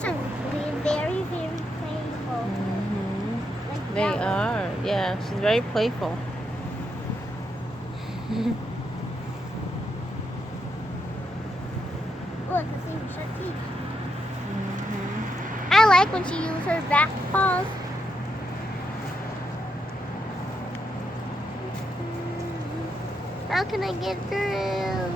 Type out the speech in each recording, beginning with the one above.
Cats are very, very playful. Like They that are. Yeah, she's very playful. one. Look, I see her sharp teeth. I like when she uses her back paws. How can I get through?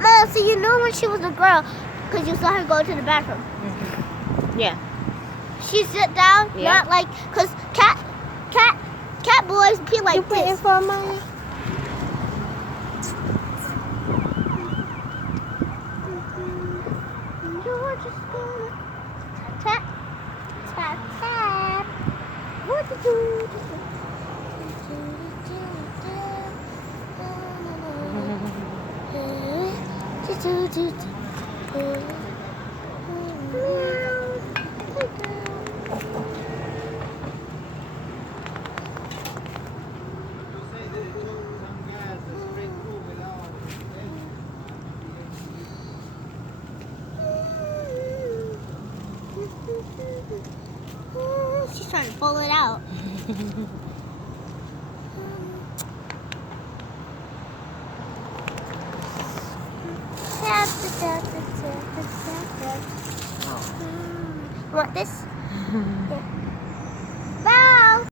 Mom, so you know when she was a girl, because you saw her go to the bathroom. Yeah. She sit down, Yeah. not like, because cat boys pee like You waiting this. for Maya? You're just gonna tap, tap, tap. What to do? She's trying to pull it out. Tap, tap, tap, tap, tap, tap. You want this?